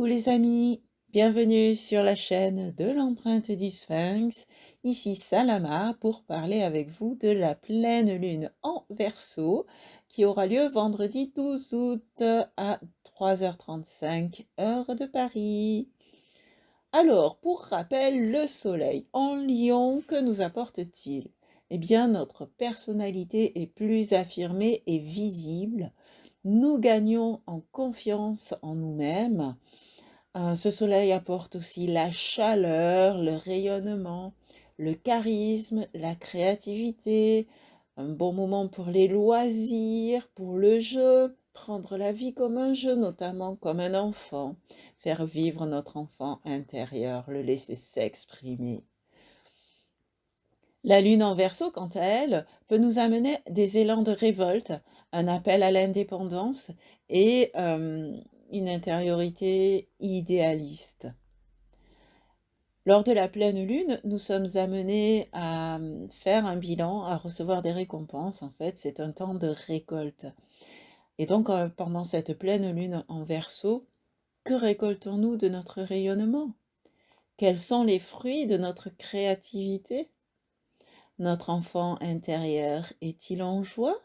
Coucou les amis, bienvenue sur la chaîne de l'empreinte du Sphinx. Ici Salama pour parler avec vous de la pleine lune en Verseau qui aura lieu vendredi 12 août à 3h35 heure de Paris. Alors, pour rappel, le soleil en Lion, que nous apporte-t-il? Eh bien, notre personnalité est plus affirmée et visible. Nous gagnons en confiance en nous-mêmes. Ce soleil apporte aussi la chaleur, le rayonnement, le charisme, la créativité, un bon moment pour les loisirs, pour le jeu, prendre la vie comme un jeu, notamment comme un enfant, faire vivre notre enfant intérieur, le laisser s'exprimer. La lune en Verseau, quant à elle, peut nous amener des élans de révolte, un appel à l'indépendance et une intériorité idéaliste. Lors de la pleine lune, nous sommes amenés à faire un bilan, à recevoir des récompenses. En fait, c'est un temps de récolte. Et donc, pendant cette pleine lune en Verseau, que récoltons-nous de notre rayonnement? Quels sont les fruits de notre créativité? Notre enfant intérieur est-il en joie?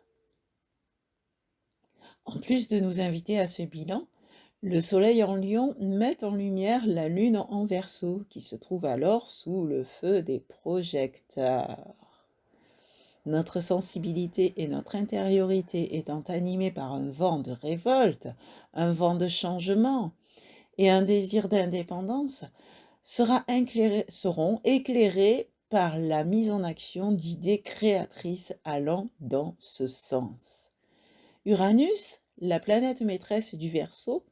En plus de nous inviter à ce bilan, le soleil en Lion met en lumière la lune en Verseau, qui se trouve alors sous le feu des projecteurs. Notre sensibilité et notre intériorité étant animées par un vent de révolte, un vent de changement et un désir d'indépendance, seront éclairées par la mise en action d'idées créatrices allant dans ce sens. Uranus, la planète maîtresse du Verseau,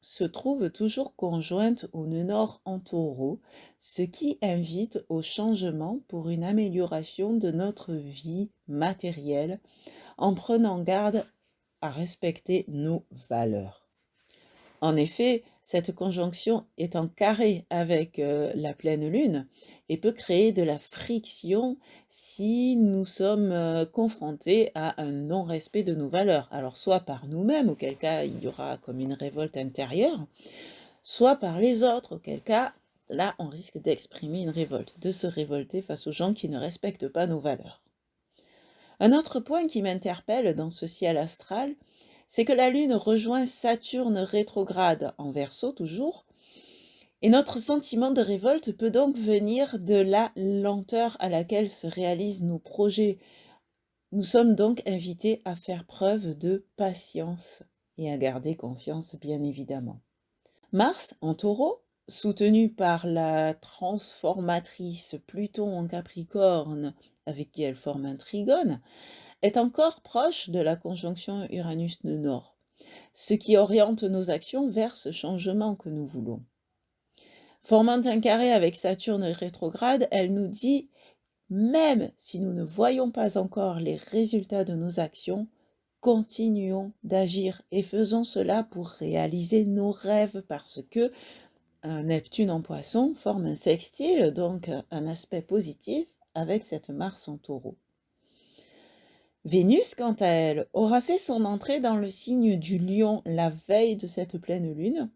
se trouve toujours conjointe au nœud nord en Taureau, ce qui invite au changement pour une amélioration de notre vie matérielle en prenant garde à respecter nos valeurs. En effet, cette conjonction est en carré avec la pleine lune et peut créer de la friction si nous sommes confrontés à un non-respect de nos valeurs. Alors soit par nous-mêmes, auquel cas il y aura comme une révolte intérieure, soit par les autres, auquel cas là on risque d'exprimer une révolte, de se révolter face aux gens qui ne respectent pas nos valeurs. Un autre point qui m'interpelle dans ce ciel astral, c'est que la Lune rejoint Saturne rétrograde en Verseau toujours, et notre sentiment de révolte peut donc venir de la lenteur à laquelle se réalisent nos projets. Nous sommes donc invités à faire preuve de patience et à garder confiance, bien évidemment. Mars en Taureau, soutenu par la transformatrice Pluton en Capricorne, avec qui elle forme un trigone, est encore proche de la conjonction Uranus-nœud nord, ce qui oriente nos actions vers ce changement que nous voulons. Formant un carré avec Saturne rétrograde, elle nous dit, même si nous ne voyons pas encore les résultats de nos actions, continuons d'agir et faisons cela pour réaliser nos rêves parce que Neptune en Poisson forme un sextile, donc un aspect positif avec cette Mars en Taureau. Vénus, quant à elle, aura fait son entrée dans le signe du Lion la veille de cette pleine lune.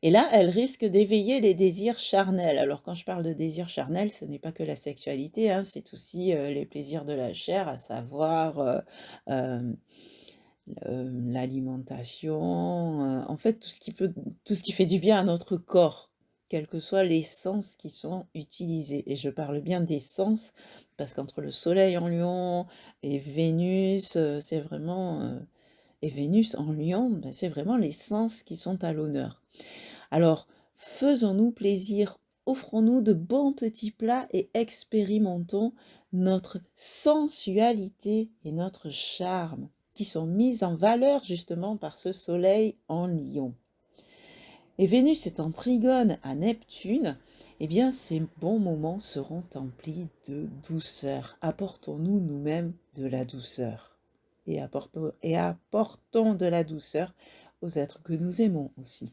Et là, elle risque d'éveiller les désirs charnels. Alors, quand je parle de désirs charnels, ce n'est pas que la sexualité, hein, c'est aussi les plaisirs de la chair, à savoir l'alimentation, en fait, tout ce qui fait du bien à notre corps, quels que soient les sens qui sont utilisés. Et je parle bien des sens, parce qu'entre le soleil en Lion et Vénus, c'est vraiment... et Vénus en Lion, ben, c'est vraiment les sens qui sont à l'honneur. Alors, faisons-nous plaisir, offrons-nous de bons petits plats et expérimentons notre sensualité et notre charme, qui sont mis en valeur justement par ce soleil en Lion. Et Vénus étant trigone à Neptune, eh bien ces bons moments seront emplis de douceur. Apportons-nous nous-mêmes de la douceur. Et apportons de la douceur aux êtres que nous aimons aussi.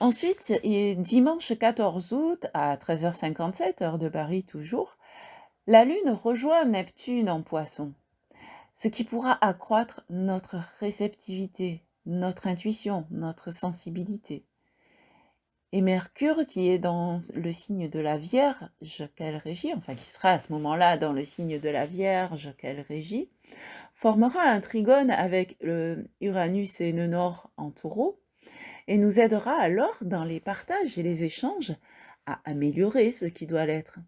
Ensuite, dimanche 14 août à 13h57, heure de Paris toujours, la Lune rejoint Neptune en Poisson, ce qui pourra accroître notre réceptivité, notre intuition, notre sensibilité. Et Mercure, qui est dans le signe de la Vierge qu'elle régit, enfin qui sera à ce moment-là dans le signe de la Vierge qu'elle régit, formera un trigone avec Uranus et le Nord en Taureau, et nous aidera alors dans les partages et les échanges à améliorer ce qui doit l'être.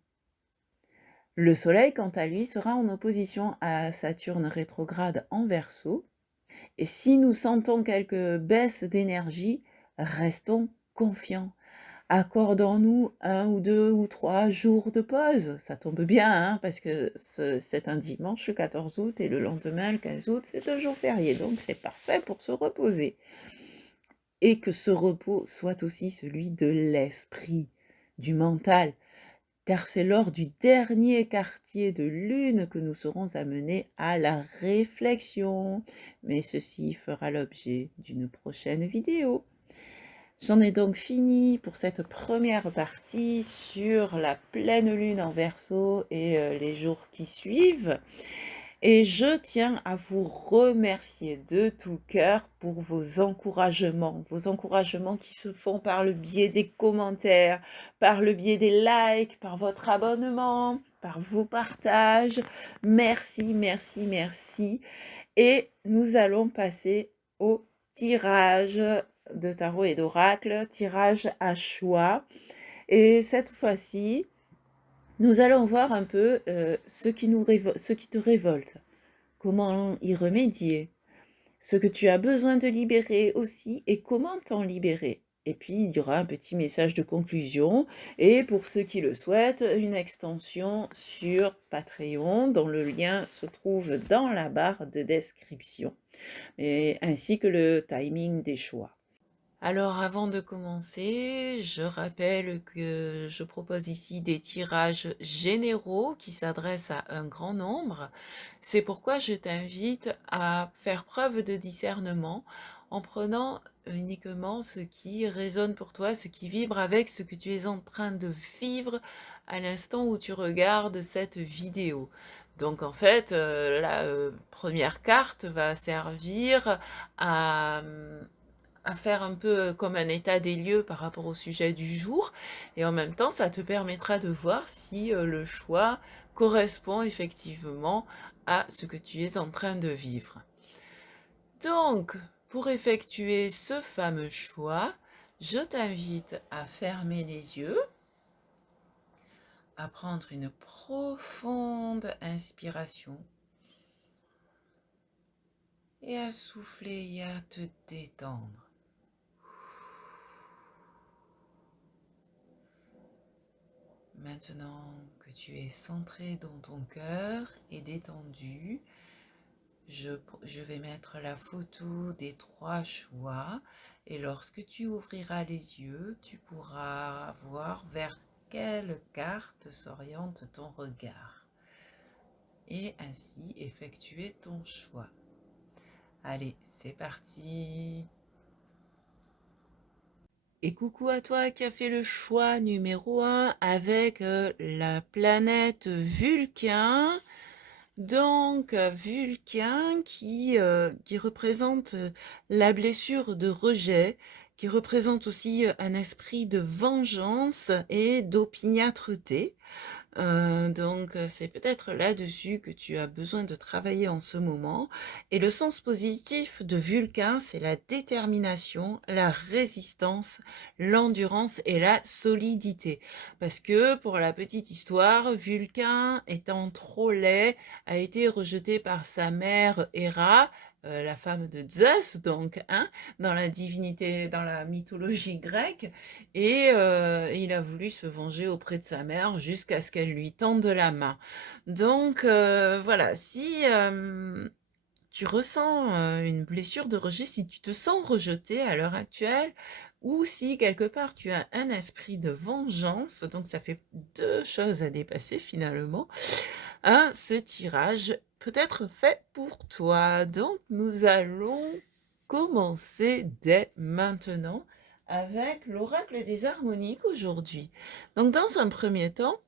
Le Soleil, quant à lui, sera en opposition à Saturne rétrograde en Verseau, et si nous sentons quelques baisses d'énergie, restons confiants. Accordons-nous 1 ou 2 ou 3 jours de pause. Ça tombe bien, hein, parce que c'est un dimanche, le 14 août, et le lendemain, le 15 août, c'est un jour férié, donc c'est parfait pour se reposer. Et que ce repos soit aussi celui de l'esprit, du mental, car c'est lors du dernier quartier de lune que nous serons amenés à la réflexion. Mais ceci fera l'objet d'une prochaine vidéo. J'en ai donc fini pour cette première partie sur la pleine lune en Verseau et les jours qui suivent. Et je tiens à vous remercier de tout cœur pour vos encouragements qui se font par le biais des commentaires, par le biais des likes, par votre abonnement, par vos partages. Merci, merci, merci. Et nous allons passer au tirage de tarot et d'oracle, tirage à choix. Et cette fois-ci, nous allons voir un peu ce qui te révolte, comment y remédier, ce que tu as besoin de libérer aussi et comment t'en libérer. Et puis, il y aura un petit message de conclusion et pour ceux qui le souhaitent, une extension sur Patreon dont le lien se trouve dans la barre de description, ainsi que le timing des choix. Alors avant de commencer, je rappelle que je propose ici des tirages généraux qui s'adressent à un grand nombre. C'est pourquoi je t'invite à faire preuve de discernement en prenant uniquement ce qui résonne pour toi, ce qui vibre avec ce que tu es en train de vivre à l'instant où tu regardes cette vidéo. Donc en fait, la première carte va servir à faire un peu comme un état des lieux par rapport au sujet du jour, et en même temps, ça te permettra de voir si le choix correspond effectivement à ce que tu es en train de vivre. Donc, pour effectuer ce fameux choix, je t'invite à fermer les yeux, à prendre une profonde inspiration et à souffler et à te détendre. Maintenant que tu es centré dans ton cœur et détendu, je vais mettre la photo des 3 choix et lorsque tu ouvriras les yeux, tu pourras voir vers quelle carte s'oriente ton regard et ainsi effectuer ton choix. Allez, c'est parti! Et coucou à toi qui a fait le choix numéro 1 avec la planète Vulcain. Donc, Vulcain qui représente la blessure de rejet, qui représente aussi un esprit de vengeance et d'opiniâtreté. Donc, c'est peut-être là-dessus que tu as besoin de travailler en ce moment. Et le sens positif de Vulcain, c'est la détermination, la résistance, l'endurance et la solidité. Parce que, pour la petite histoire, Vulcain, étant trop laid, a été rejeté par sa mère Héra, la femme de Zeus, donc, hein, dans la divinité, dans la mythologie grecque, et il a voulu se venger auprès de sa mère jusqu'à ce qu'elle lui tende la main. Donc voilà, si tu ressens une blessure de rejet, si tu te sens rejeté à l'heure actuelle, ou si quelque part tu as un esprit de vengeance, donc ça fait 2 choses à dépasser finalement, hein, ce tirage peut être fait pour toi. Donc nous allons commencer dès maintenant avec l'oracle des harmoniques aujourd'hui. Donc dans un premier temps,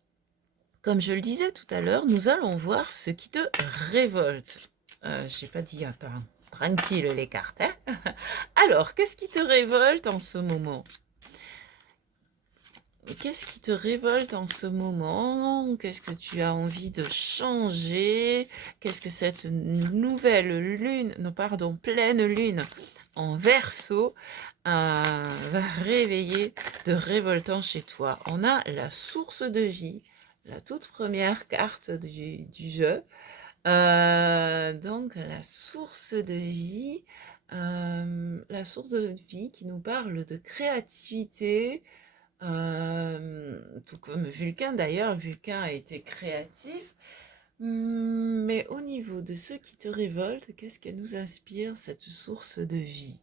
comme je le disais tout à l'heure, nous allons voir ce qui te révolte. J'ai pas dit attends. tranquille les cartes, hein. Alors, qu'est-ce qui te révolte en ce moment? Qu'est-ce qui te révolte en ce moment? Qu'est-ce que tu as envie de changer? Qu'est-ce que cette nouvelle lune, non pardon, pleine lune en Verseau va réveiller de révoltant chez toi? On a la source de vie, la toute première carte du jeu. Donc la source de vie qui nous parle de créativité, tout comme Vulcain d'ailleurs. Vulcain a été créatif. Mais au niveau de ce qui te révolte, qu'est-ce qu'elle nous inspire, cette source de vie?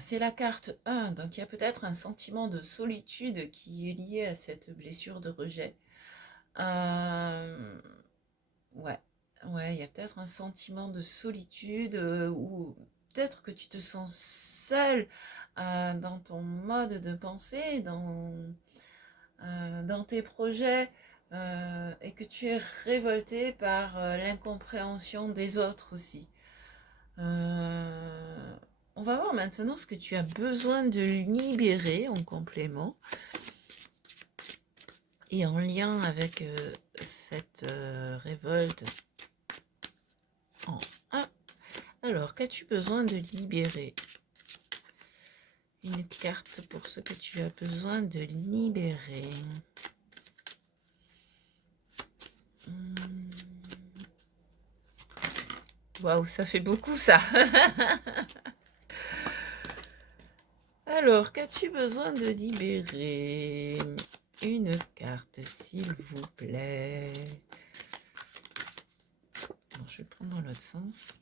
C'est la carte 1, donc il y a peut-être un sentiment de solitude qui est lié à cette blessure de rejet. Ouais, ouais, il y a peut-être un sentiment de solitude, ou peut-être que tu te sens seul dans ton mode de pensée, dans tes projets, et que tu es révolté par l'incompréhension des autres aussi. On va voir maintenant ce que tu as besoin de libérer en complément et en lien avec cette révolte en 1. Alors, qu'as-tu besoin de libérer? Une carte pour ce que tu as besoin de libérer. Waouh, ça fait beaucoup ça. Alors, qu'as-tu besoin de libérer? Une carte, s'il vous plaît. Alors, je vais prendre dans l'autre sens.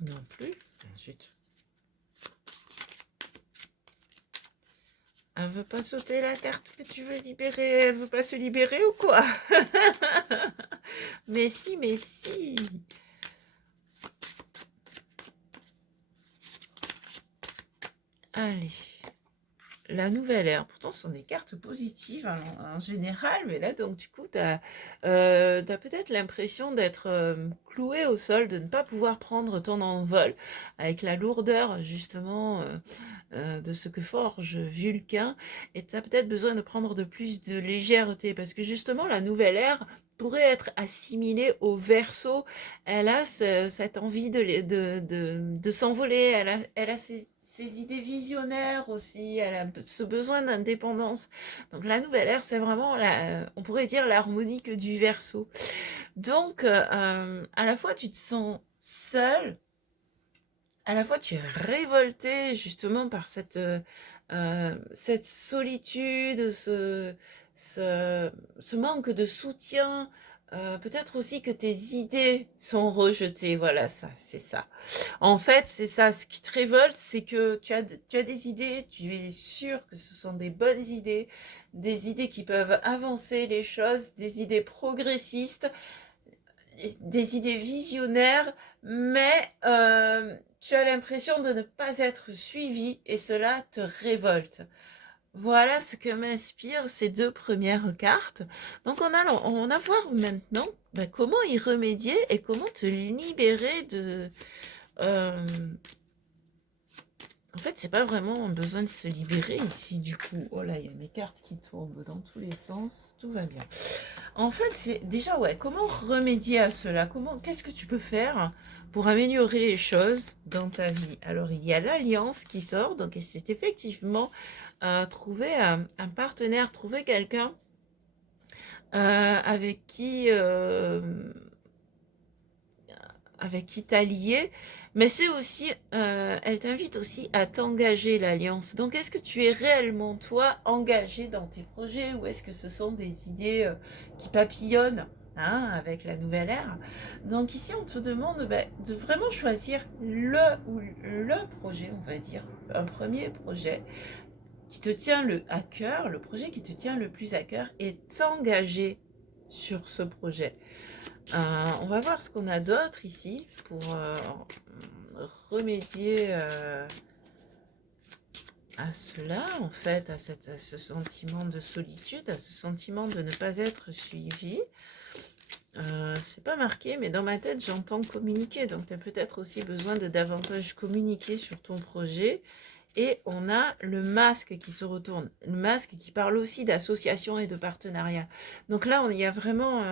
Non plus. Zut. Elle veut pas sauter la carte que tu veux libérer. Elle veut pas se libérer ou quoi? Mais si, mais si. Allez. La nouvelle ère. Pourtant, ce sont des cartes positives en général, mais là, donc, du coup, tu as peut-être l'impression d'être cloué au sol, de ne pas pouvoir prendre ton envol avec la lourdeur, justement, de ce que forge Vulcain, et tu as peut-être besoin de prendre de plus de légèreté, parce que justement, la nouvelle ère pourrait être assimilée au Verseau. Elle a cette envie de s'envoler, elle a ses idées visionnaires aussi, elle a ce besoin d'indépendance. Donc la nouvelle ère, c'est vraiment, on pourrait dire, l'harmonique du Verseau. Donc, à la fois, tu te sens seul, à la fois, tu es révolté justement par cette solitude, ce manque de soutien. Peut-être aussi que tes idées sont rejetées. Voilà, ça, c'est ça. En fait, c'est ça. Ce qui te révolte, c'est que tu as des idées, tu es sûr que ce sont des bonnes idées, des idées qui peuvent avancer les choses, des idées progressistes, des idées visionnaires, mais tu as l'impression de ne pas être suivi et cela te révolte. Voilà ce que m'inspirent ces 2 premières cartes. Donc on a voir maintenant comment y remédier et comment te libérer de... en fait, c'est pas vraiment besoin de se libérer ici du coup. Oh là, il y a mes cartes qui tombent dans tous les sens, tout va bien. En fait, c'est déjà, ouais, comment remédier à cela? Qu'est-ce que tu peux faire pour améliorer les choses dans ta vie? Alors, il y a l'alliance qui sort, donc c'est effectivement trouver un partenaire, trouver quelqu'un avec qui t'allier, mais c'est aussi, elle t'invite aussi à t'engager, l'alliance. Donc, est-ce que tu es réellement, toi, engagé dans tes projets, ou est-ce que ce sont des idées qui papillonnent, hein, avec la nouvelle ère? Donc ici, on te demande de vraiment choisir le projet, on va dire, un premier projet qui te tient à cœur, le projet qui te tient le plus à cœur, et t'engager sur ce projet. On va voir ce qu'on a d'autre ici pour remédier cela, en fait, à ce sentiment de solitude, à ce sentiment de ne pas être suivi. C'est pas marqué, mais dans ma tête, j'entends communiquer. Donc, tu as peut-être aussi besoin de davantage communiquer sur ton projet. Et on a le masque qui se retourne. Le masque qui parle aussi d'association et de partenariat. Donc là, il y a vraiment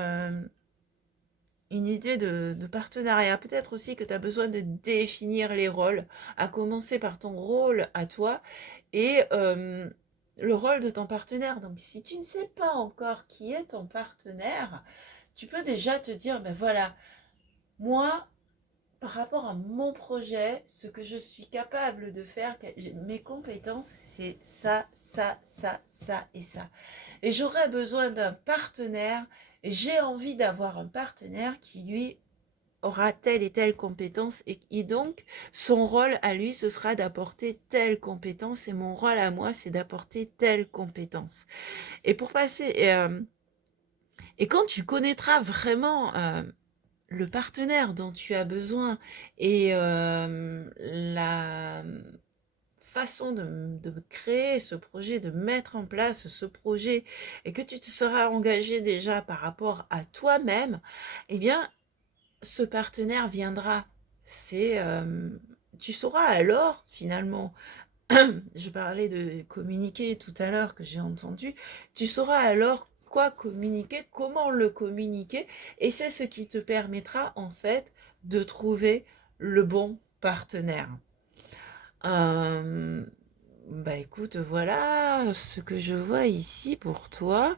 une idée de partenariat. Peut-être aussi que tu as besoin de définir les rôles, à commencer par ton rôle à toi et le rôle de ton partenaire. Donc, si tu ne sais pas encore qui est ton partenaire, tu peux déjà te dire, ben voilà, moi, par rapport à mon projet, ce que je suis capable de faire, mes compétences, c'est ça, ça, ça, ça et ça. Et j'aurais besoin d'un partenaire, et j'ai envie d'avoir un partenaire qui lui aura telle et telle compétence et donc son rôle à lui ce sera d'apporter telle compétence et mon rôle à moi c'est d'apporter telle compétence. Et pour passer et quand tu connaîtras vraiment le partenaire dont tu as besoin et la façon de créer ce projet, de mettre en place ce projet et que tu te seras engagé déjà par rapport à toi-même, eh bien, ce partenaire viendra. C'est, tu sauras alors, finalement, je parlais de communiquer tout à l'heure que j'ai entendu, tu sauras alors quoi communiquer, comment le communiquer, et c'est ce qui te permettra en fait de trouver le bon partenaire. Euh, Bah écoute, voilà ce que je vois ici pour toi.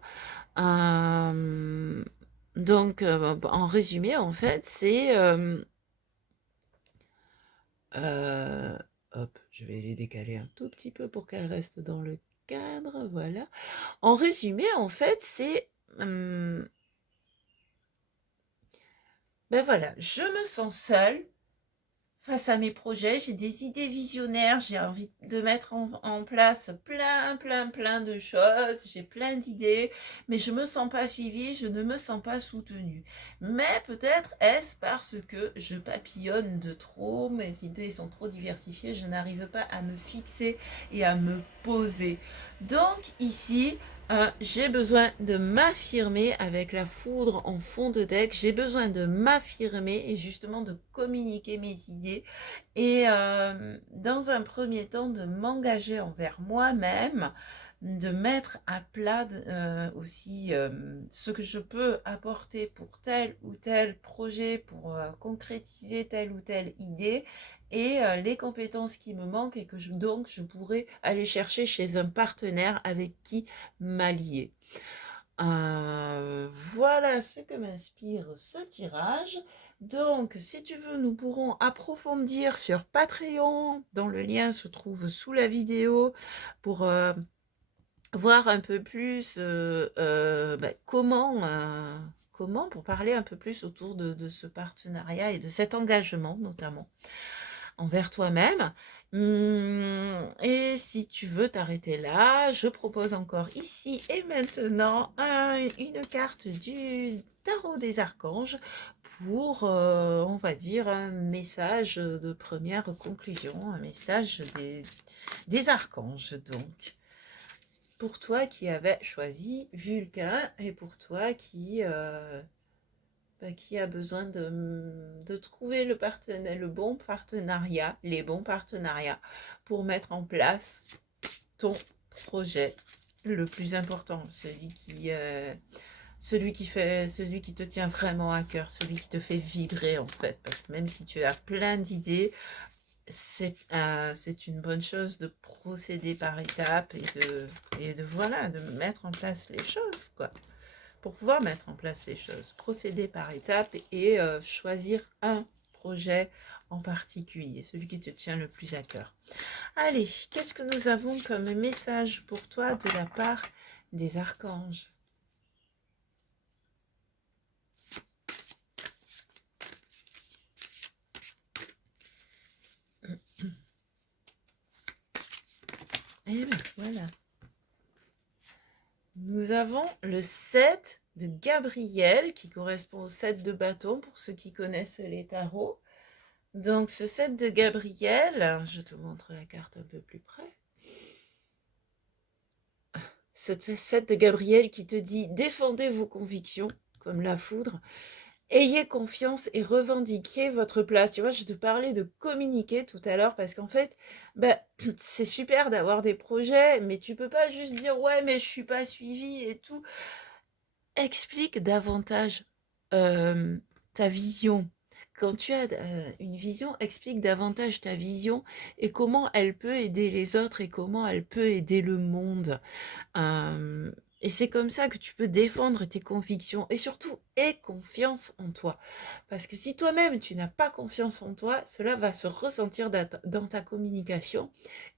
Euh, donc, en résumé, en fait, c'est euh, hop, je vais les décaler un tout petit peu pour qu'elles restent dans le cadre, voilà. En résumé, en fait, c'est ben voilà, je me sens seule face à mes projets, j'ai des idées visionnaires, j'ai envie de mettre en place plein de choses, j'ai plein d'idées, mais je me sens pas suivie, je ne me sens pas soutenue. Mais peut-être est-ce parce que je papillonne de trop, mes idées sont trop diversifiées, je n'arrive pas à me fixer et à me poser. Donc ici, j'ai besoin de m'affirmer avec la foudre en fond de deck. J'ai besoin de m'affirmer et justement de communiquer mes idées. Et dans un premier temps, de m'engager envers moi-même, de mettre à plat aussi ce que je peux apporter pour tel ou tel projet, pour concrétiser telle ou telle idée et les compétences qui me manquent et que donc je pourrais aller chercher chez un partenaire avec qui m'allier. Voilà ce que m'inspire ce tirage. Donc, si tu veux, nous pourrons approfondir sur Patreon, dont le lien se trouve sous la vidéo, pour voir un peu plus comment, pour parler un peu plus autour de ce partenariat et de cet engagement notamment envers toi-même. Et si tu veux t'arrêter là, je propose encore ici et maintenant une carte du tarot des archanges pour, on va dire, un message de première conclusion, un message des archanges donc. Pour toi qui avais choisi Vulcain et pour toi qui a besoin de trouver le bon partenariat, les bons partenariats pour mettre en place ton projet le plus important, celui qui te tient vraiment à cœur, celui qui te fait vibrer en fait. Parce que même si tu as plein d'idées, c'est une bonne chose de procéder par étapes et de voilà, de mettre en place les choses, quoi. Pour pouvoir mettre en place les choses, procéder par étapes et choisir un projet en particulier, celui qui te tient le plus à cœur. Allez, qu'est-ce que nous avons comme message pour toi de la part des archanges? Eh bien, voilà. Nous avons le 7 de Gabriel qui correspond au 7 de bâton pour ceux qui connaissent les tarots. Donc ce 7 de Gabriel, je te montre la carte un peu plus près. cette Gabrielle qui te dit: «Défendez vos convictions comme la foudre, ayez confiance et revendiquez votre place». Tu vois, je te parlais de communiquer tout à l'heure parce qu'en fait, bah, c'est super d'avoir des projets, mais tu peux pas juste dire: «Ouais, mais je suis pas suivie et tout». Explique davantage, ta vision. Quand tu as une vision, explique davantage ta vision et comment elle peut aider les autres et comment elle peut aider le monde. Hem et c'est comme ça que tu peux défendre tes convictions et surtout aie confiance en toi. Parce que si toi-même tu n'as pas confiance en toi, cela va se ressentir dans ta communication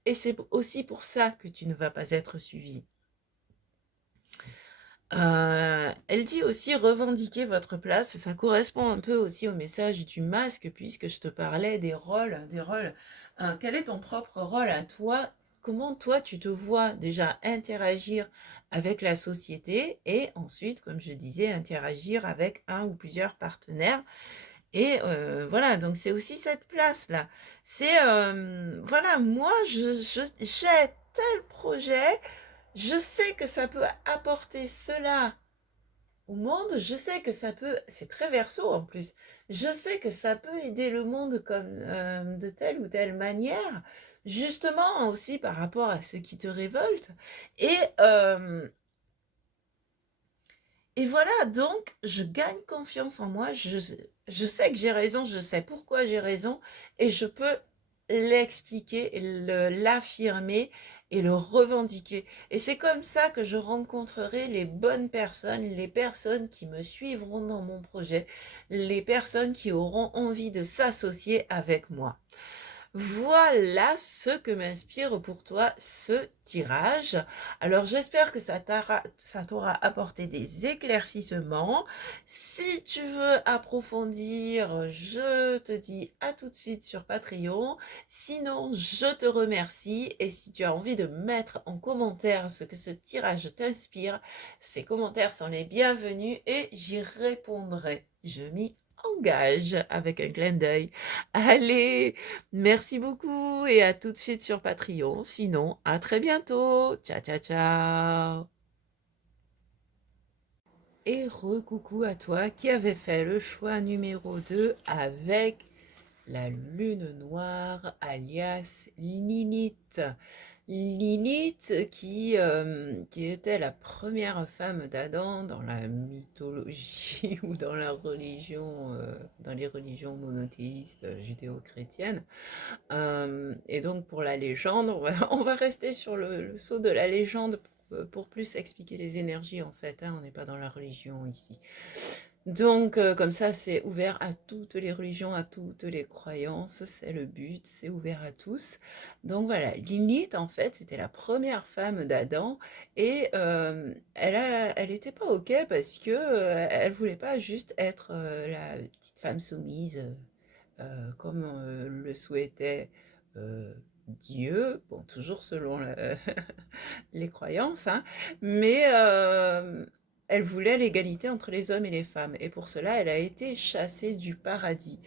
et c'est aussi pour ça que tu ne vas pas être suivi. Elle dit aussi: «Revendiquer votre place». Ça correspond un peu aussi au message du masque puisque je te parlais des rôles. Quel est ton propre rôle à toi? Comment toi tu te vois déjà interagir avec la société et ensuite, comme je disais, interagir avec un ou plusieurs partenaires et voilà, donc c'est aussi cette place-là. C'est, voilà, moi j'ai tel projet, je sais que ça peut apporter cela au monde, je sais que ça peut c'est très verso en plus. Je sais que ça peut aider le monde comme, de telle ou telle manière, justement aussi par rapport à ce qui te révolte et hem et voilà, donc je gagne confiance en moi, je sais que j'ai raison, je sais pourquoi j'ai raison et je peux l'expliquer et l'affirmer et le revendiquer. Et c'est comme ça que je rencontrerai les bonnes personnes, les personnes qui me suivront dans mon projet, les personnes qui auront envie de s'associer avec moi. Voilà ce que m'inspire pour toi ce tirage. Alors j'espère que ça t'aura apporté des éclaircissements. Si tu veux approfondir, je te dis à tout de suite sur Patreon. Sinon, je te remercie et si tu as envie de mettre en commentaire ce que ce tirage t'inspire, ces commentaires sont les bienvenus et j'y répondrai. Je m'y engage avec un clin d'œil. Allez! Merci beaucoup et à tout de suite sur Patreon. Sinon, à très bientôt. Ciao, ciao, ciao. Et recoucou à toi qui avait fait le choix numéro 2 avec la lune noire alias Lilith. Lilith qui était la première femme d'Adam dans la mythologie ou dans les religions monothéistes judéo-chrétiennes. Et donc pour la légende, on va rester sur le sceau de la légende pour plus expliquer les énergies en fait, hein, on n'est pas dans la religion ici. Donc comme ça c'est ouvert à toutes les religions, à toutes les croyances, c'est le but, c'est ouvert à tous. Donc voilà, Lilith en fait c'était la première femme d'Adam et elle était pas ok parce que elle voulait pas juste être la petite femme soumise comme le souhaitait Dieu, bon, toujours selon les croyances, hein, mais elle voulait l'égalité entre les hommes et les femmes. Et pour cela, elle a été chassée du paradis.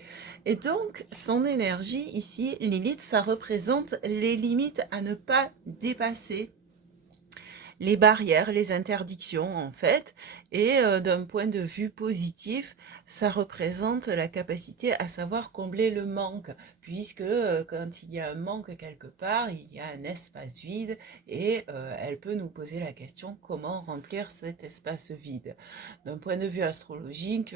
Et donc, son énergie ici, Lilith, ça représente les limites à ne pas dépasser, les barrières, les interdictions en fait. Et d'un point de vue positif, ça représente la capacité à savoir combler le manque, puisque quand il y a un manque quelque part, il y a un espace vide et elle peut nous poser la question comment remplir cet espace vide. D'un point de vue astrologique,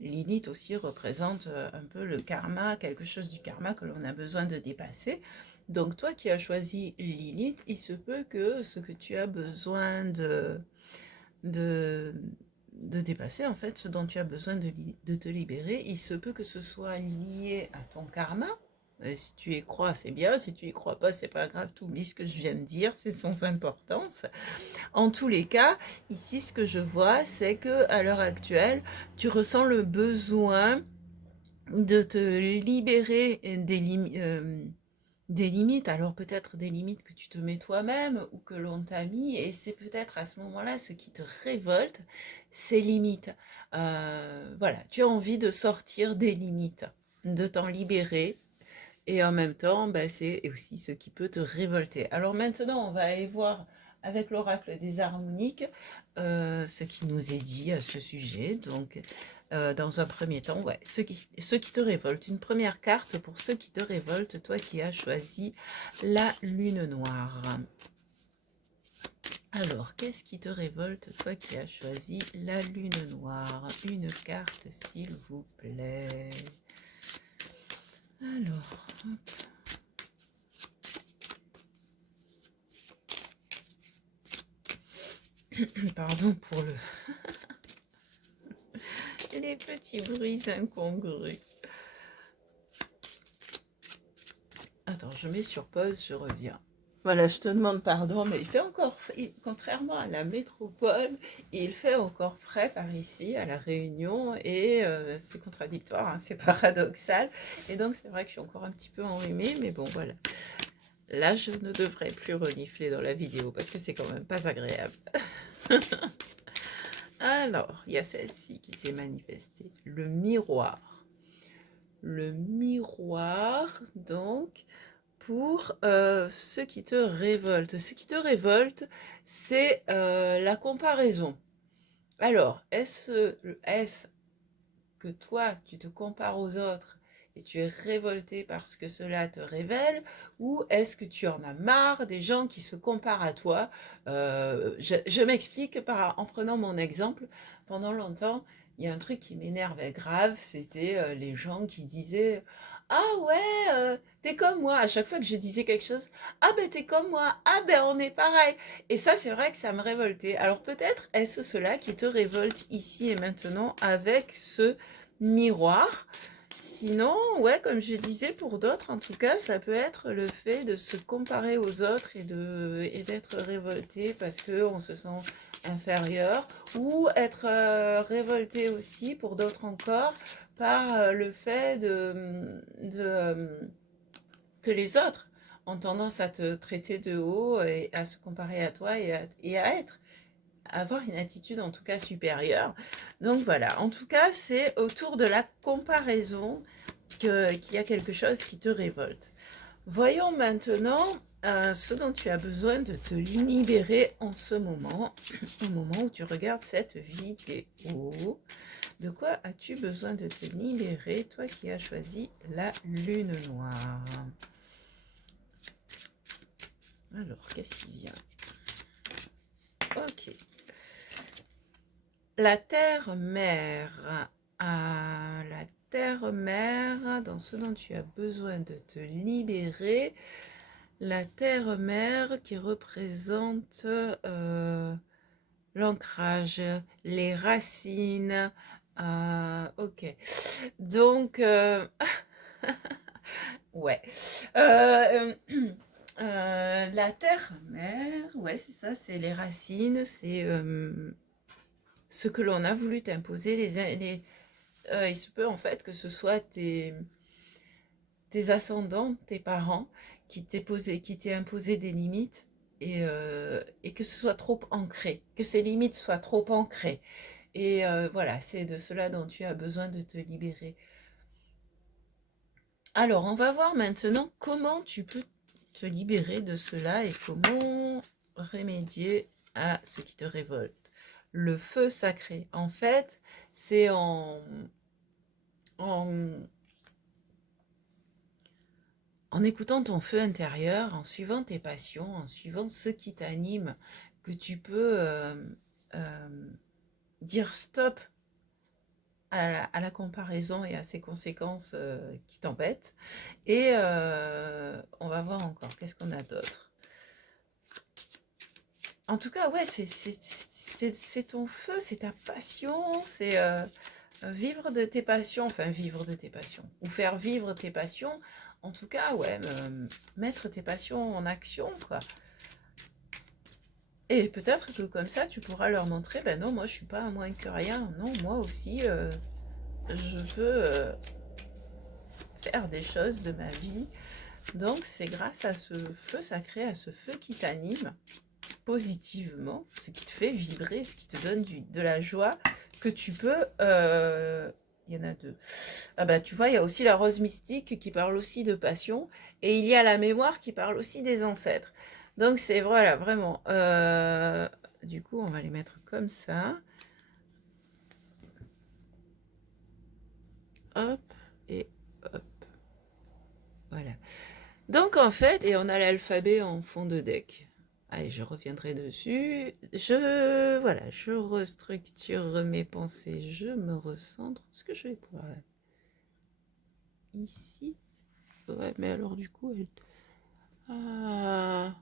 Lilith aussi représente un peu le karma, quelque chose du karma que l'on a besoin de dépasser. Donc toi qui as choisi Lilith, il se peut que ce que tu as besoin de, de dépasser, en fait, ce dont tu as besoin de te libérer, il se peut que ce soit lié à ton karma. Et si tu y crois, c'est bien. Si tu y crois pas, c'est pas grave. Tu oublies ce que je viens de dire, c'est sans importance. En tous les cas, ici, ce que je vois, c'est que à l'heure actuelle, tu ressens le besoin de te libérer des limites, alors peut-être des limites que tu te mets toi-même ou que l'on t'a mis, et c'est peut-être à ce moment-là ce qui te révolte, ces limites. Voilà, tu as envie de sortir des limites, de t'en libérer, et en même temps, bah, c'est aussi ce qui peut te révolter. Alors maintenant, on va aller voir avec l'oracle des harmoniques, ce qui nous est dit à ce sujet. Donc, dans un premier temps, ouais, ceux qui te révoltent. Une première carte pour ceux qui te révoltent, toi qui as choisi la lune noire. Alors, qu'est-ce qui te révolte, toi qui as choisi la lune noire? Une carte, s'il vous plaît. Alors, hop. Pardon pour les petits bruits incongrus. Attends, je mets sur pause, je reviens. Voilà, je te demande pardon, mais il fait encore, contrairement à la métropole, il fait encore frais par ici, à La Réunion, et c'est contradictoire, hein, c'est paradoxal. Et donc, c'est vrai que je suis encore un petit peu enrhumée, mais bon, voilà. Là, je ne devrais plus renifler dans la vidéo, parce que c'est quand même pas agréable. Alors, il y a celle-ci qui s'est manifestée, le miroir. Le miroir, donc, pour ce qui te révolte. Ce qui te révolte, c'est la comparaison. Alors, est-ce que toi, tu te compares aux autres et tu es révolté parce que cela te révèle, ou est-ce que tu en as marre des gens qui se comparent à toi? Je m'explique en prenant mon exemple. Pendant longtemps, il y a un truc qui m'énervait grave, c'était les gens qui disaient «Ah ouais, t'es comme moi». À chaque fois que je disais quelque chose, «Ah ben t'es comme moi, ah ben on est pareil». Et ça, c'est vrai que ça me révoltait. Alors peut-être est-ce cela qui te révolte ici et maintenant avec ce miroir. Sinon, ouais, comme je disais, pour d'autres, en tout cas, ça peut être le fait de se comparer aux autres et d'être révolté parce qu'on se sent inférieur, ou être révolté aussi, pour d'autres encore, par le fait que les autres ont tendance à te traiter de haut et à se comparer à toi et à avoir une attitude en tout cas supérieure. Donc voilà, en tout cas, c'est autour de la comparaison qu'il y a quelque chose qui te révolte. Voyons maintenant ce dont tu as besoin de te libérer en ce moment, au moment où tu regardes cette vidéo. De quoi as-tu besoin de te libérer, toi qui as choisi la lune noire? Alors, qu'est-ce qui vient? Ok. La terre-mère. La terre-mère, dans ce dont tu as besoin de te libérer. La terre-mère qui représente l'ancrage, les racines. Ok. Donc, ouais. La terre-mère, ouais, c'est ça, c'est les racines, c'est ce que l'on a voulu t'imposer. Il se peut en fait que ce soit tes ascendants, tes parents, qui t'aient imposé des limites et que ce soit trop ancré, que ces limites soient trop ancrées. Et voilà, c'est de cela dont tu as besoin de te libérer. Alors, on va voir maintenant comment tu peux te libérer de cela et comment remédier à ce qui te révolte. Le feu sacré, en fait, c'est en écoutant ton feu intérieur, en suivant tes passions, en suivant ce qui t'anime, que tu peux dire stop à la comparaison et à ses conséquences qui t'embêtent. Et on va voir encore, qu'est-ce qu'on a d'autre? En tout cas, ouais, c'est ton feu, c'est ta passion, c'est vivre de tes passions, enfin vivre de tes passions, ou faire vivre tes passions. En tout cas, ouais, mettre tes passions en action, quoi. Et peut-être que comme ça, tu pourras leur montrer, ben non, moi je suis pas moins que rien. Non, moi aussi, je peux faire des choses de ma vie. Donc c'est grâce à ce feu sacré, à ce feu qui t'anime positivement, ce qui te fait vibrer, ce qui te donne de la joie, que tu peux... il y en a deux. Ah bah tu vois, il y a aussi la rose mystique qui parle aussi de passion, et il y a la mémoire qui parle aussi des ancêtres. Donc c'est voilà, vraiment. Du coup, on va les mettre comme ça. Hop et hop. Voilà. Donc en fait, et on a l'alphabet en fond de deck. Allez, je reviendrai dessus. Voilà, je restructure mes pensées, je me recentre. Est-ce que je vais pouvoir ici? Ouais, mais alors du coup, elle... Ah.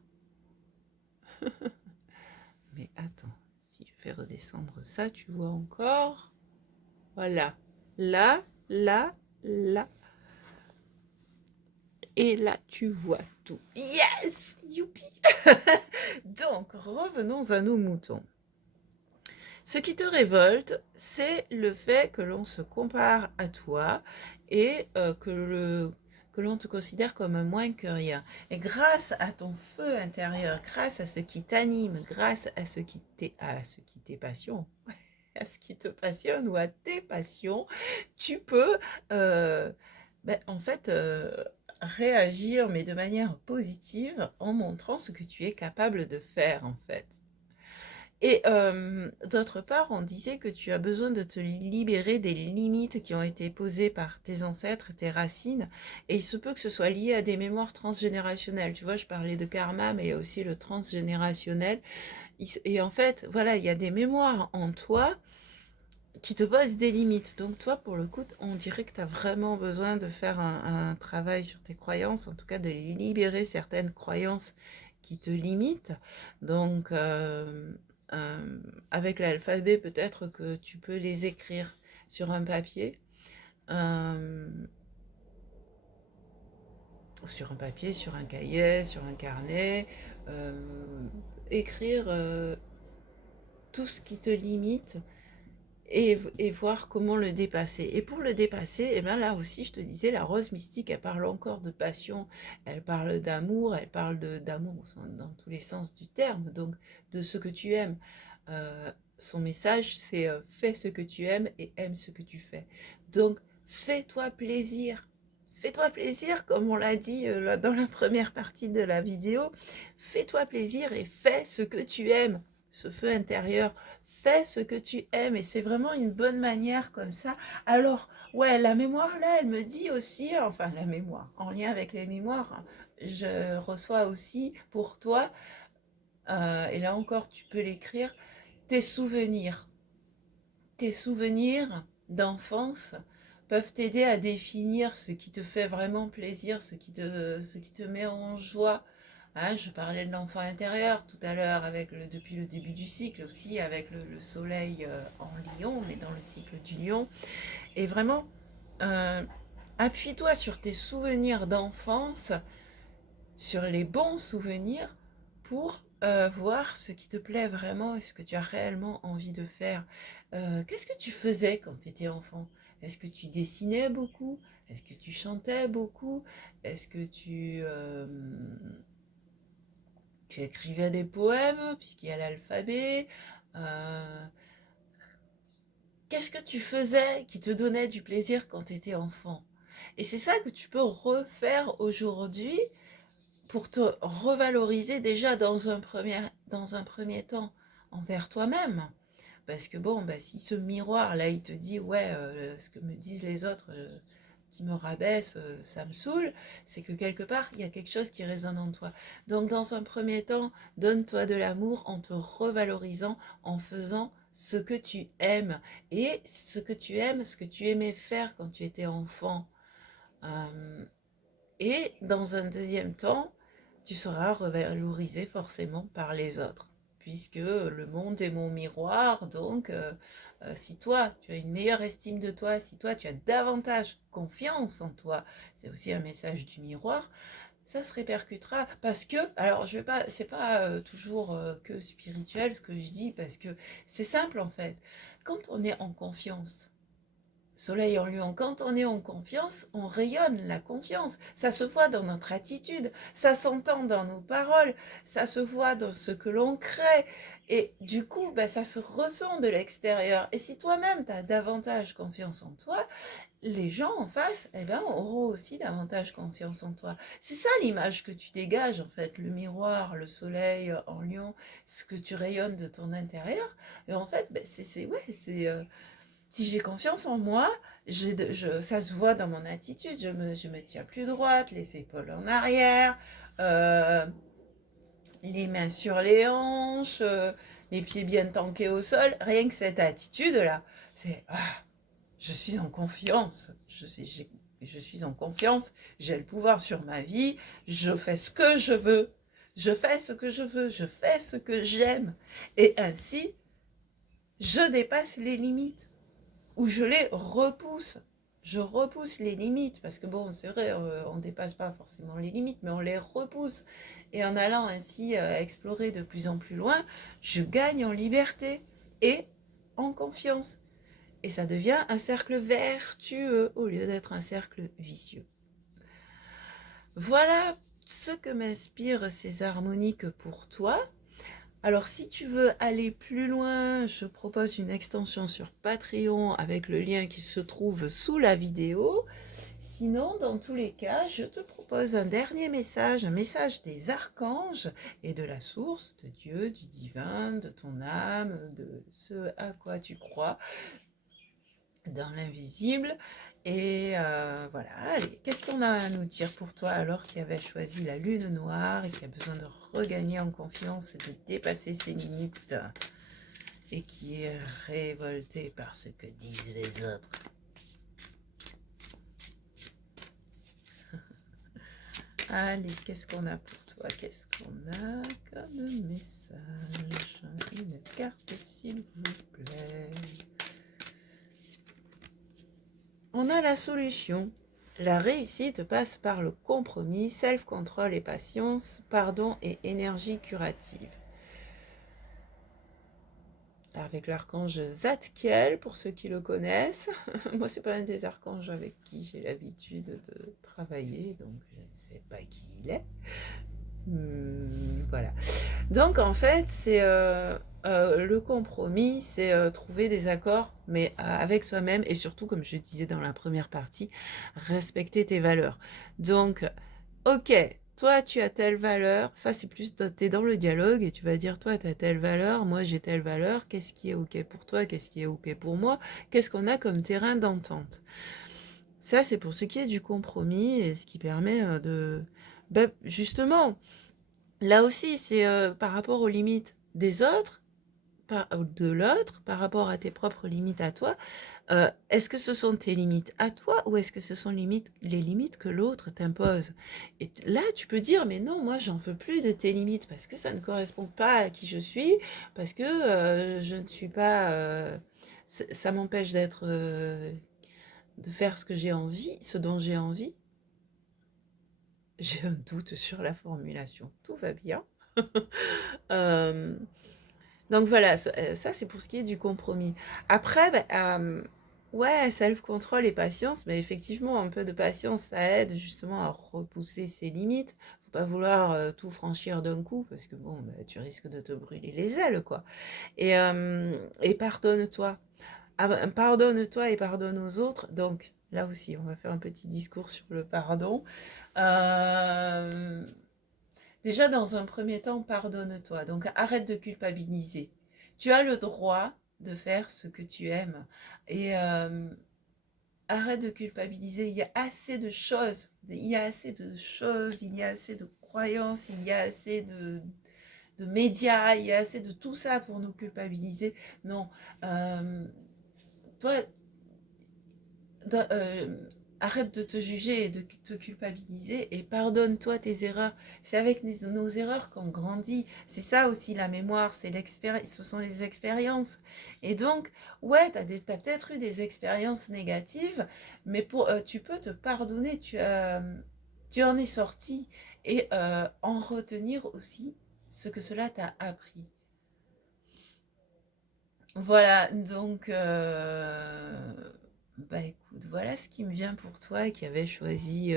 Mais attends, si je fais redescendre ça, tu vois encore? Voilà. Là, là, là. Et là, tu vois tout. Yes! Youpi! Donc, revenons à nos moutons. Ce qui te révolte, c'est le fait que l'on se compare à toi et que l'on te considère comme moins que rien. Et grâce à ton feu intérieur, grâce à ce qui t'anime, grâce à ce qui t'est passion, à ce qui te passionne ou à tes passions, tu peux en fait réagir, mais de manière positive, en montrant ce que tu es capable de faire en fait. Et d'autre part, on disait que tu as besoin de te libérer des limites qui ont été posées par tes ancêtres, tes racines, et il se peut que ce soit lié à des mémoires transgénérationnelles. Tu vois, je parlais de karma, mais il y a aussi le transgénérationnel. Et en fait, voilà, il y a des mémoires en toi qui te posent des limites. Donc toi, pour le coup, on dirait que tu as vraiment besoin de faire un travail sur tes croyances, en tout cas de libérer certaines croyances qui te limitent. Donc, avec l'alphabet, peut-être que tu peux les écrire sur un papier. Sur un papier, sur un cahier, sur un carnet. Écrire tout ce qui te limite et voir comment le dépasser. Et pour le dépasser, et bien là aussi, je te disais, la rose mystique, elle parle encore de passion, elle parle d'amour, elle parle d'amour dans tous les sens du terme, donc de ce que tu aimes. Son message, c'est fais ce que tu aimes et aime ce que tu fais. Donc, fais-toi plaisir. Fais-toi plaisir, comme on l'a dit dans la première partie de la vidéo. Fais-toi plaisir et fais ce que tu aimes. Ce feu intérieur, fais ce que tu aimes et c'est vraiment une bonne manière comme ça. Alors, ouais, la mémoire, là, elle me dit aussi, enfin la mémoire, en lien avec les mémoires, je reçois aussi pour toi, et là encore tu peux l'écrire, tes souvenirs. Tes souvenirs d'enfance peuvent t'aider à définir ce qui te fait vraiment plaisir, ce qui te met en joie. Hein, je parlais de l'enfant intérieur tout à l'heure, depuis le début du cycle aussi, avec le soleil en lion, on est dans le cycle du lion. Et vraiment, euh, appuie-toi sur tes souvenirs d'enfance, sur les bons souvenirs, pour voir ce qui te plaît vraiment et ce que tu as réellement envie de faire. Qu'est-ce que tu faisais quand tu étais enfant? Est-ce que tu dessinais beaucoup? Est-ce que tu chantais beaucoup? Est-ce que tu écrivais des poèmes, puisqu'il y a l'alphabet? Euh, Qu'est-ce que tu faisais qui te donnait du plaisir quand tu étais enfant? Et c'est ça que tu peux refaire aujourd'hui pour te revaloriser déjà dans un premier temps envers toi-même. Parce que bon, bah, si ce miroir là, il te dit ouais, ce que me disent les autres qui me rabaissent, ça me saoule, c'est que quelque part, il y a quelque chose qui résonne en toi. Donc dans un premier temps, donne-toi de l'amour en te revalorisant, en faisant ce que tu aimes. Et ce que tu aimes, ce que tu aimais faire quand tu étais enfant. Euh, et dans un deuxième temps, tu seras revalorisé forcément par les autres, puisque le monde est mon miroir, donc si toi, tu as une meilleure estime de toi, si toi, tu as davantage confiance en toi, c'est aussi un message du miroir, ça se répercutera parce que, alors je vais pas, c'est pas toujours que spirituel ce que je dis, parce que c'est simple en fait. Quand on est en confiance, Soleil en Lion, quand on est en confiance, on rayonne la confiance. Ça se voit dans notre attitude, ça s'entend dans nos paroles, ça se voit dans ce que l'on crée. Et du coup, ben, ça se ressent de l'extérieur. Et si toi-même, tu as davantage confiance en toi, les gens en face, eh ben, auront aussi davantage confiance en toi. C'est ça l'image que tu dégages, en fait, le miroir, le soleil en lion, ce que tu rayonnes de ton intérieur. Et en fait, ben, si j'ai confiance en moi, ça se voit dans mon attitude, je me tiens plus droite, les épaules en arrière, euh, les mains sur les hanches, les pieds bien tankés au sol. Rien que cette attitude-là, c'est je suis en confiance. Je suis en confiance. J'ai le pouvoir sur ma vie. Je fais ce que je veux. Je fais ce que je veux. Je fais ce que j'aime. Et ainsi, je dépasse les limites. Ou je les repousse. Je repousse les limites. Parce que bon, c'est vrai, on ne dépasse pas forcément les limites, mais on les repousse. Et en allant ainsi explorer de plus en plus loin, je gagne en liberté et en confiance. Et ça devient un cercle vertueux au lieu d'être un cercle vicieux. Voilà ce que m'inspirent ces harmoniques pour toi. Alors si tu veux aller plus loin, je propose une extension sur Patreon avec le lien qui se trouve sous la vidéo. Sinon, dans tous les cas, je te propose un dernier message, un message des archanges et de la source, de Dieu, du divin, de ton âme, de ce à quoi tu crois, dans l'invisible. Et voilà, allez, qu'est-ce qu'on a à nous dire pour toi alors qui avait choisi la lune noire et qui a besoin de regagner en confiance et de dépasser ses limites et qui est révolté par ce que disent les autres. Allez, qu'est-ce qu'on a pour toi? Qu'est-ce qu'on a comme message? Une carte, s'il vous plaît. On a la solution. La réussite passe par le compromis, self-control et patience, pardon et énergie curative. Avec l'archange Zadkiel, pour ceux qui le connaissent. Moi, c'est pas un des archanges avec qui j'ai l'habitude de travailler, donc je ne sais pas qui il est. Voilà. Donc, en fait, c'est le compromis, c'est trouver des accords, mais avec soi-même et surtout, comme je disais dans la première partie, respecter tes valeurs. Donc, ok, toi, tu as telle valeur, ça, c'est plus, t'es dans le dialogue et tu vas dire, toi, tu as telle valeur, moi, j'ai telle valeur, qu'est-ce qui est ok pour toi, qu'est-ce qui est ok pour moi, qu'est-ce qu'on a comme terrain d'entente. Ça, c'est pour ce qui est du compromis et ce qui permet justement, là aussi, c'est par rapport aux limites des autres, de l'autre, par rapport à tes propres limites à toi. Est-ce que ce sont tes limites à toi ou est-ce que ce sont les limites que l'autre t'impose? Et là, tu peux dire, mais non, moi, j'en veux plus de tes limites parce que ça ne correspond pas à qui je suis, parce que je ne suis pas... ça m'empêche de faire ce que j'ai envie, ce dont j'ai envie. J'ai un doute sur la formulation. Tout va bien. Donc voilà, ça c'est pour ce qui est du compromis. Après, ouais, self-control et patience, mais effectivement, un peu de patience, ça aide justement à repousser ses limites. Faut pas vouloir tout franchir d'un coup, parce que bon, tu risques de te brûler les ailes, quoi. Et pardonne-toi. Pardonne-toi et pardonne aux autres. Donc, là aussi, on va faire un petit discours sur le pardon. Euh, Déjà, dans un premier temps, pardonne-toi. Donc, arrête de culpabiliser. Tu as le droit de faire ce que tu aimes. Et arrête de culpabiliser. Il y a assez de choses. Il y a assez de choses. Il y a assez de croyances. Il y a assez de médias. Il y a assez de tout ça pour nous culpabiliser. Non. Toi, arrête de te juger et de te culpabiliser et pardonne-toi tes erreurs. C'est avec nos erreurs qu'on grandit. C'est ça aussi la mémoire, ce sont les expériences. Et donc, ouais, tu as peut-être eu des expériences négatives, mais tu peux te pardonner, tu en es sorti et en retenir aussi ce que cela t'a appris. Voilà, donc Bah écoute, voilà ce qui me vient pour toi qui avait choisi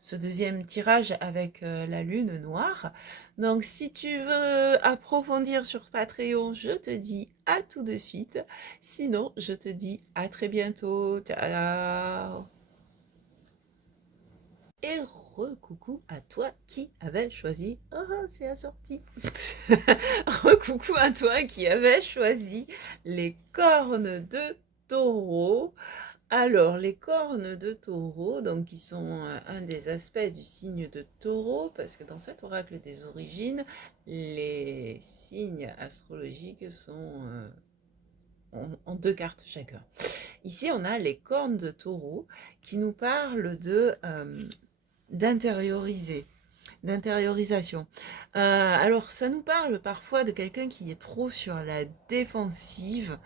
ce deuxième tirage avec la lune noire. Donc si tu veux approfondir sur Patreon, je te dis à tout de suite. Sinon, je te dis à très bientôt. Ciao. Et recoucou à toi qui avait choisi. Oh, c'est assorti. Recoucou à toi qui avait choisi les cornes de taureau. Alors, les cornes de taureau, donc qui sont un des aspects du signe de taureau, parce que dans cet oracle des origines, les signes astrologiques sont en deux cartes chacun. Ici, on a les cornes de taureau qui nous parlent d'intérioriser, d'intériorisation. Alors, ça nous parle parfois de quelqu'un qui est trop sur la défensive.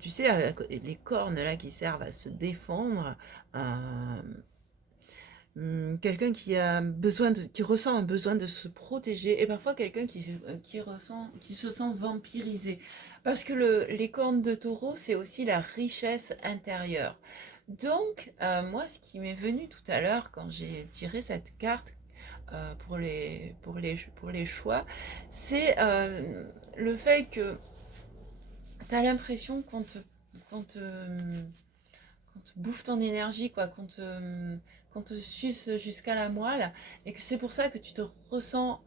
Tu sais, les cornes là qui servent à se défendre. Quelqu'un qui a besoin qui ressent un besoin de se protéger, et parfois quelqu'un qui se sent vampirisé. Parce que les cornes de taureau, c'est aussi la richesse intérieure. Donc, moi, ce qui m'est venu tout à l'heure quand j'ai tiré cette carte pour les choix, c'est le fait que tu as l'impression qu'on te, qu'on te bouffe ton énergie, quoi, qu'on te suce jusqu'à la moelle, et que c'est pour ça que tu te ressens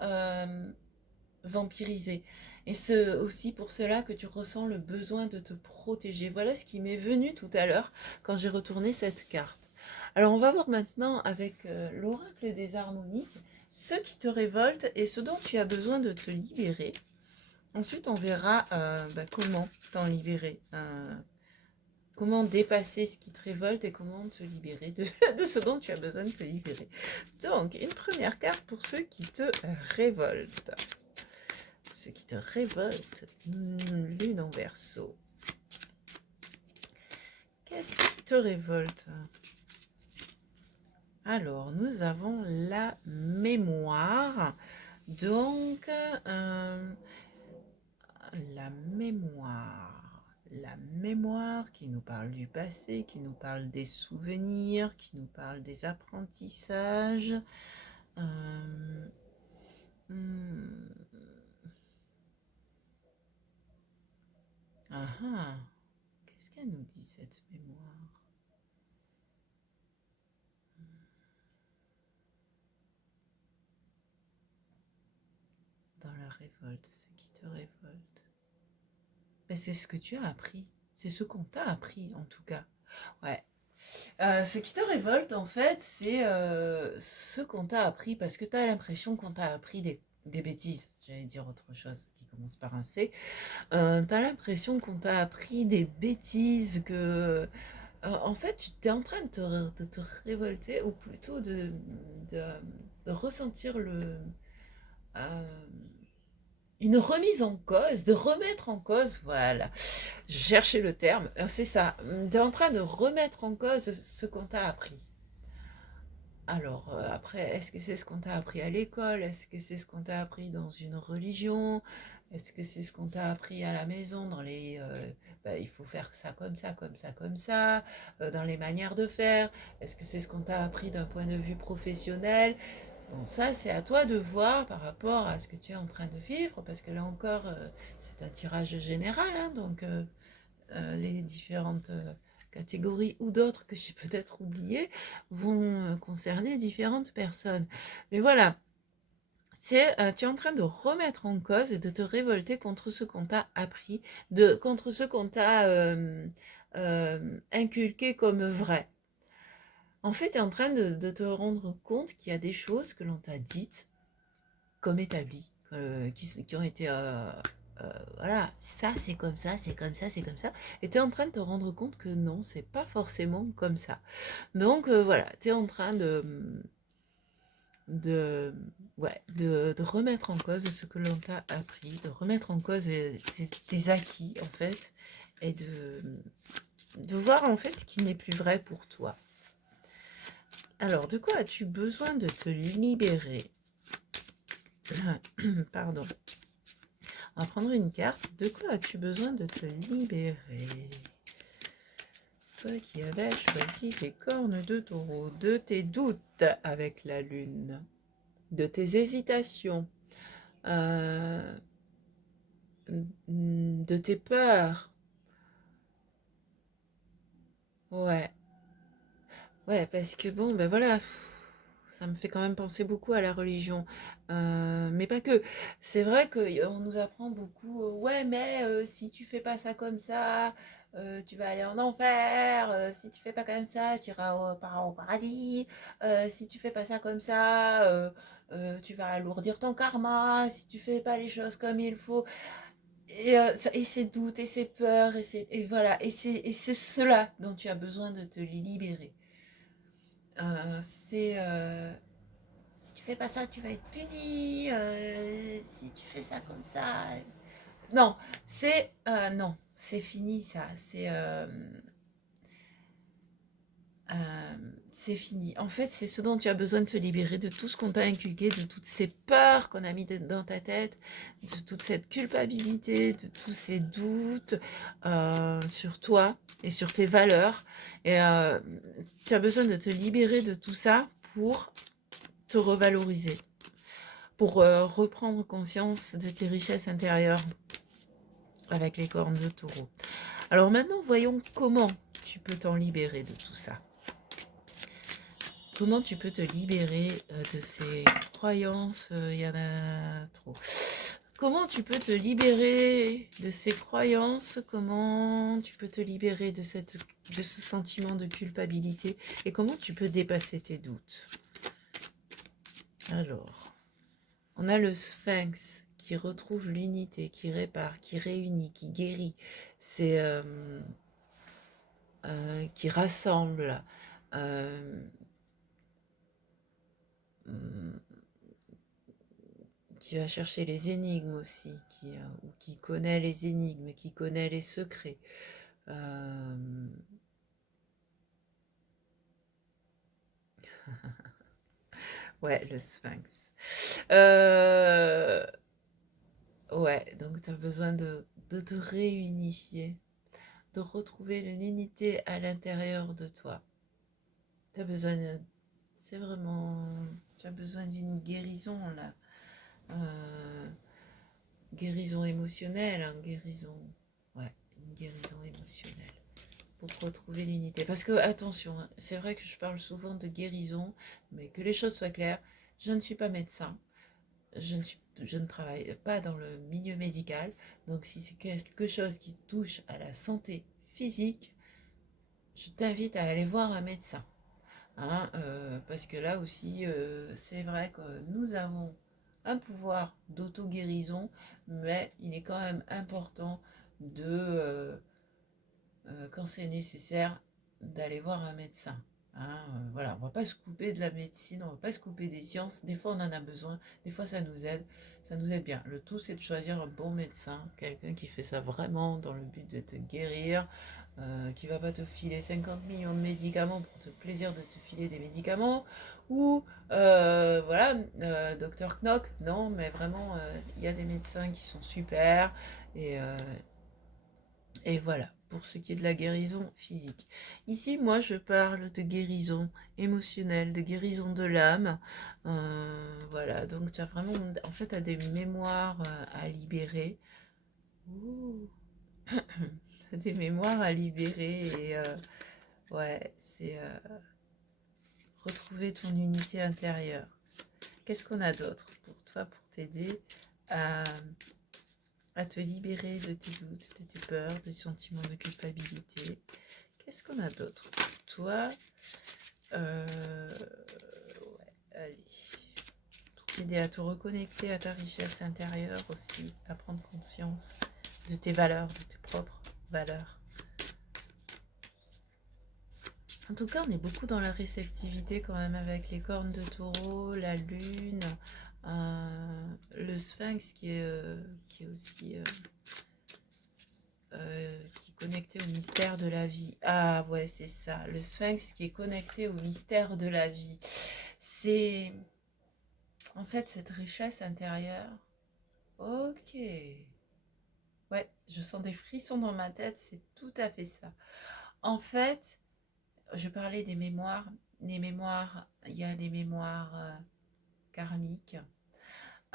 vampirisé. Et c'est aussi pour cela que tu ressens le besoin de te protéger. Voilà ce qui m'est venu tout à l'heure quand j'ai retourné cette carte. Alors on va voir maintenant avec l'oracle des harmoniques ce qui te révolte et ce dont tu as besoin de te libérer. Ensuite on verra comment t'en libérer. Comment dépasser ce qui te révolte et comment te libérer de ce dont tu as besoin de te libérer. Donc, une première carte pour ceux qui te révoltent. Ceux qui te révoltent. Lune en Verseau. Qu'est-ce qui te révolte? Alors, nous avons la mémoire. Donc, la mémoire. La mémoire qui nous parle du passé, qui nous parle des souvenirs, qui nous parle des apprentissages. Qu'est-ce qu'elle nous dit cette mémoire? Dans la révolte, ce qui te révolte. Ben, c'est ce que tu as appris. C'est ce qu'on t'a appris en tout cas. Ouais. Ce qui te révolte, en fait, c'est ce qu'on t'a appris, parce que tu as l'impression qu'on t'a appris des bêtises. J'allais dire autre chose qui commence par un C. Tu as l'impression qu'on t'a appris des bêtises, que... en fait, tu es en train de te révolter, ou plutôt de, de ressentir une remise en cause, de remettre en cause, voilà, je cherchais le terme, c'est ça, tu es en train de remettre en cause ce qu'on t'a appris. Alors, après, est-ce que c'est ce qu'on t'a appris à l'école? Est-ce que c'est ce qu'on t'a appris dans une religion? Est-ce que c'est ce qu'on t'a appris à la maison dans il faut faire ça comme ça, comme ça, comme ça, dans les manières de faire? Est-ce que c'est ce qu'on t'a appris d'un point de vue professionnel? Bon, ça, c'est à toi de voir par rapport à ce que tu es en train de vivre, parce que là encore, c'est un tirage général, hein, donc les différentes catégories ou d'autres que j'ai peut-être oubliées vont concerner différentes personnes. Mais voilà, tu es en train de remettre en cause et de te révolter contre ce qu'on t'a appris, contre ce qu'on t'a inculqué comme vrai. En fait, tu es en train de te rendre compte qu'il y a des choses que l'on t'a dites comme établies, qui ont été... voilà, ça c'est comme ça, c'est comme ça, c'est comme ça. Et tu es en train de te rendre compte que non, c'est pas forcément comme ça. Donc voilà, tu es en train de, de remettre en cause ce que l'on t'a appris, de remettre en cause tes acquis en fait, et de voir en fait ce qui n'est plus vrai pour toi. Alors, de quoi as-tu besoin de te libérer? Pardon. On va prendre une carte. De quoi as-tu besoin de te libérer? toi qui avais choisi les cornes de taureau, de tes doutes avec la lune, de tes hésitations, euh, de tes peurs. Ouais, ouais, parce que bon, ben voilà, ça me fait quand même penser beaucoup à la religion. Mais pas que. C'est vrai qu'on nous apprend beaucoup, ouais, mais si tu fais pas ça comme ça, tu vas aller en enfer. Si tu fais pas comme ça, tu iras au paradis. Si tu fais pas ça comme ça, tu vas alourdir ton karma. Si tu fais pas les choses comme il faut. Et ces doutes, et ces peurs, et voilà, et c'est cela dont tu as besoin de te libérer. C'est si tu fais pas ça, tu vas être puni. Si tu fais ça comme ça, non, non, c'est fini ça. Euh, c'est fini. En fait, c'est ce dont tu as besoin de te libérer, de tout ce qu'on t'a inculqué, de toutes ces peurs qu'on a mis dans ta tête, de toute cette culpabilité, de tous ces doutes sur toi et sur tes valeurs. Et tu as besoin de te libérer de tout ça pour te revaloriser, pour reprendre conscience de tes richesses intérieures avec les cornes de taureau. Alors maintenant, voyons comment tu peux t'en libérer de tout ça. Comment tu peux te libérer de ces croyances, il y en a trop. Comment tu peux te libérer de ces croyances? Comment tu peux te libérer de ce sentiment de culpabilité? Et comment tu peux dépasser tes doutes? Alors, on a le sphinx qui retrouve l'unité, qui répare, qui réunit, qui guérit. C'est qui rassemble. Qui va chercher les énigmes aussi, ou qui connaît les énigmes, qui connaît les secrets. Ouais, le sphinx. Ouais, donc tu as besoin de te réunifier, de retrouver l'unité à l'intérieur de toi. Tu as besoin c'est vraiment... Tu as besoin d'une guérison, là. Guérison émotionnelle, hein, guérison... Ouais, une guérison émotionnelle. Pour retrouver l'unité. Parce que, attention, c'est vrai que je parle souvent de guérison, mais que les choses soient claires, je ne suis pas médecin, je ne travaille pas dans le milieu médical, donc si c'est quelque chose qui touche à la santé physique, je t'invite à aller voir un médecin. Hein, parce que là aussi, c'est vrai que nous avons un pouvoir d'auto-guérison, mais il est quand même important quand c'est nécessaire, d'aller voir un médecin. Hein, voilà, on ne va pas se couper de la médecine, on ne va pas se couper des sciences. Des fois, on en a besoin, des fois, ça nous aide bien. Le tout, c'est de choisir un bon médecin, quelqu'un qui fait ça vraiment dans le but de te guérir, qui va pas te filer 50 millions de médicaments pour te plaisir de te filer des médicaments, ou voilà, docteur Knock, non, mais vraiment, il y a des médecins qui sont super, et, euh, et voilà, pour ce qui est de la guérison physique. Ici, moi, je parle de guérison émotionnelle, de guérison de l'âme. Voilà, donc tu as vraiment, en fait, as des mémoires à libérer. Ouh. T'as des mémoires à libérer et ouais, c'est retrouver ton unité intérieure. Qu'est-ce qu'on a d'autre pour toi, pour t'aider à te libérer de tes doutes, de tes peurs, de sentiments de culpabilité? Qu'est-ce qu'on a d'autre pour toi? Ouais, allez. Pour t'aider à te reconnecter à ta richesse intérieure aussi, à prendre conscience de tes valeurs, de tes propres valeurs. En tout cas, on est beaucoup dans la réceptivité quand même avec les cornes de taureau, la lune, le sphinx qui est aussi qui est connecté au mystère de la vie. Ah ouais, c'est ça, le sphinx qui est connecté au mystère de la vie. C'est en fait cette richesse intérieure. Ok. Ouais, je sens des frissons dans ma tête, c'est tout à fait ça. En fait, je parlais des mémoires. Les mémoires, il y a des mémoires karmiques.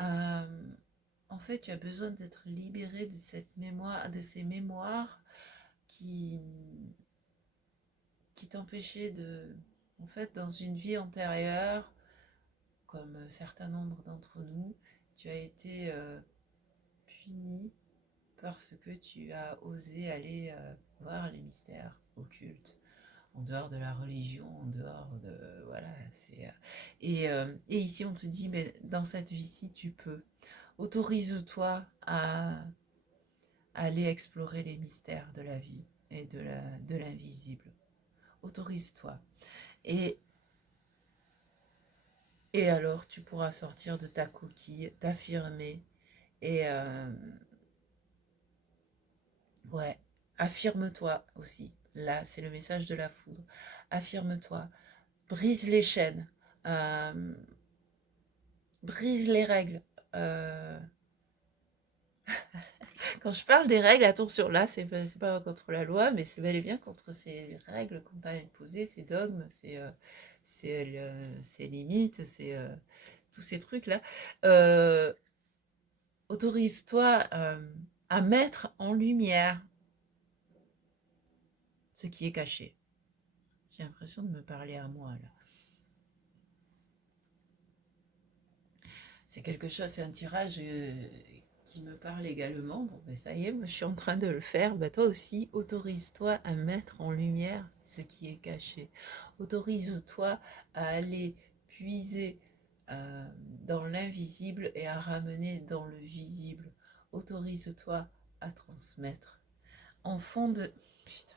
Euh, En fait, tu as besoin d'être libéré de cette mémoire, de ces mémoires qui, qui t'empêchaient de, en fait, dans une vie antérieure, comme un certain nombre d'entre nous, tu as été puni parce que tu as osé aller voir les mystères occultes, en dehors de la religion, en dehors de... Voilà, c'est... et ici, on te dit, mais dans cette vie-ci, tu peux. Autorise-toi à aller explorer les mystères de la vie et de l'invisible. Autorise-toi. Et, et alors, tu pourras sortir de ta coquille, t'affirmer et... ouais, affirme-toi aussi. Là, c'est le message de la foudre. Affirme-toi. Brise les chaînes. euh, Brise les règles. Euh, Quand je parle des règles, attention, là, c'est pas contre la loi, mais c'est bel et bien contre ces règles qu'on t'a imposées, ces dogmes, ces limites, tous ces trucs-là. Euh, Autorise-toi à mettre en lumière ce qui est caché. J'ai l'impression de me parler à moi, là. C'est quelque chose, c'est un tirage qui me parle également. Bon, ben ça y est, moi je suis en train de le faire. Ben toi aussi, autorise-toi à mettre en lumière ce qui est caché. Autorise-toi à aller puiser euh, dans l'invisible et à ramener dans le visible. Autorise-toi à transmettre. En fond de... Putain.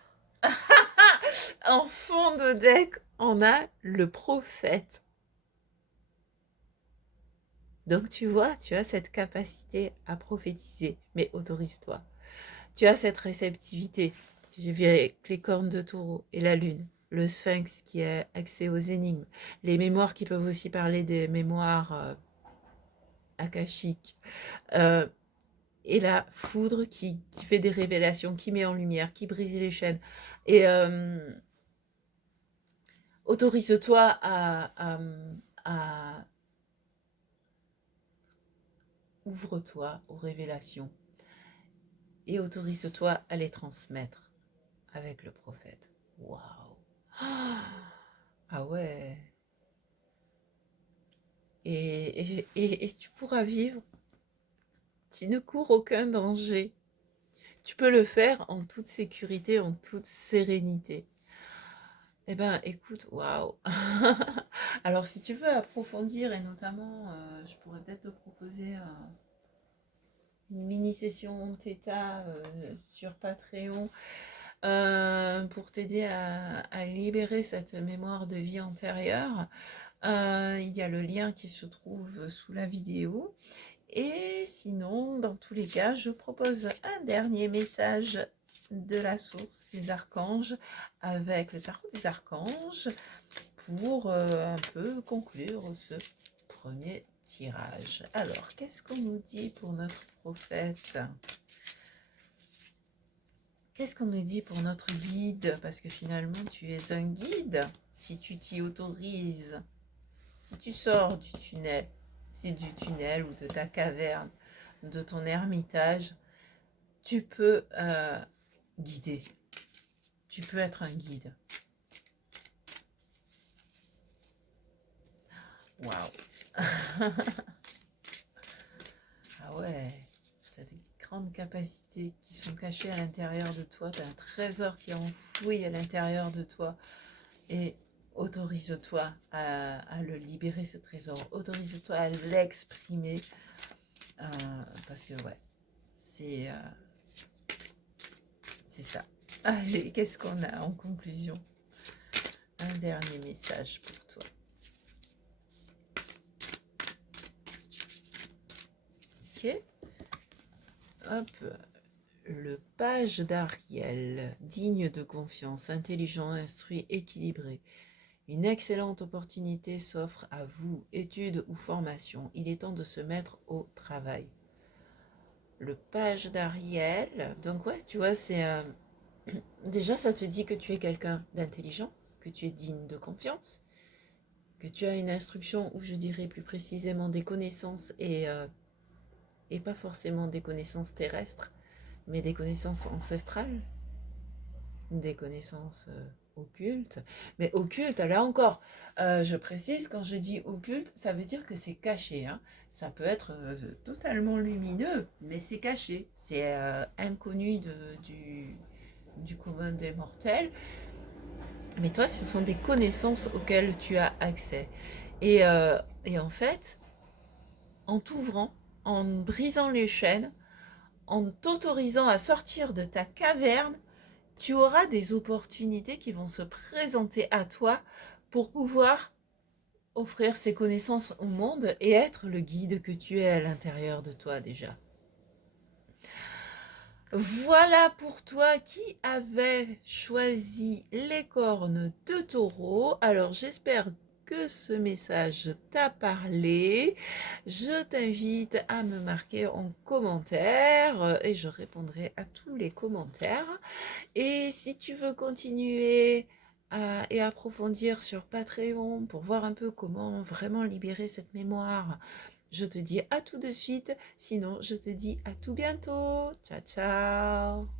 En fond de deck, on a le prophète. Donc tu vois, tu as cette capacité à prophétiser, mais autorise-toi. Tu as cette réceptivité. J'ai vu avec les cornes de taureau et la lune, le sphinx qui a accès aux énigmes, les mémoires qui peuvent aussi parler des mémoires akashiques, euh, et la foudre qui fait des révélations, qui met en lumière, qui brise les chaînes. Et autorise-toi à ouvre-toi aux révélations et autorise-toi à les transmettre avec le prophète. Waouh! Ah ouais! Et tu pourras vivre, tu ne cours aucun danger. Tu peux le faire en toute sécurité, en toute sérénité. Eh ben, écoute, waouh! Alors, si tu veux approfondir, et notamment, je pourrais peut-être te proposer une mini-session Theta sur Patreon pour t'aider à libérer cette mémoire de vie antérieure. Il y a le lien qui se trouve sous la vidéo. Et sinon, dans tous les cas, je propose un dernier message de la source des archanges avec le tarot des archanges pour un peu conclure ce premier tirage. Alors, qu'est-ce qu'on nous dit pour notre prophète? Qu'est-ce qu'on nous dit pour notre guide? Parce que finalement, tu es un guide si tu t'y autorises. Si tu sors du tunnel, si du tunnel ou de ta caverne, de ton ermitage, tu peux guider. Tu peux être un guide. Waouh! Ah ouais, tu as des grandes capacités qui sont cachées à l'intérieur de toi. Tu as un trésor qui est enfoui à l'intérieur de toi. Et autorise-toi à le libérer, ce trésor. Autorise-toi à l'exprimer. Parce que ouais, c'est ça. Allez, qu'est-ce qu'on a en conclusion? Un dernier message pour toi. Ok. Hop. Le page d'Ariel, digne de confiance, intelligent, instruit, équilibré. Une excellente opportunité s'offre à vous, études ou formation. Il est temps de se mettre au travail. Le page d'Ariel, donc ouais, tu vois, c'est Déjà, ça te dit que tu es quelqu'un d'intelligent, que tu es digne de confiance, que tu as une instruction, ou je dirais plus précisément des connaissances, et pas forcément des connaissances terrestres, mais des connaissances ancestrales, des connaissances occultes. Mais occultes, là encore, je précise, quand je dis occulte, ça veut dire que c'est caché, hein. Ça peut être totalement lumineux, mais c'est caché. C'est inconnu du commun des mortels. Mais toi, ce sont des connaissances auxquelles tu as accès. Et en fait, en t'ouvrant, en brisant les chaînes, en t'autorisant à sortir de ta caverne, tu auras des opportunités qui vont se présenter à toi pour pouvoir offrir ces connaissances au monde et être le guide que tu es à l'intérieur de toi déjà. Voilà pour toi qui avait choisi les cornes de taureau. Alors j'espère que ce message t'a parlé. Je t'invite à me marquer en commentaire et je répondrai à tous les commentaires. Et si tu veux continuer et approfondir sur Patreon pour voir un peu comment vraiment libérer cette mémoire, je te dis à tout de suite. Sinon, je te dis à tout bientôt. Ciao, ciao.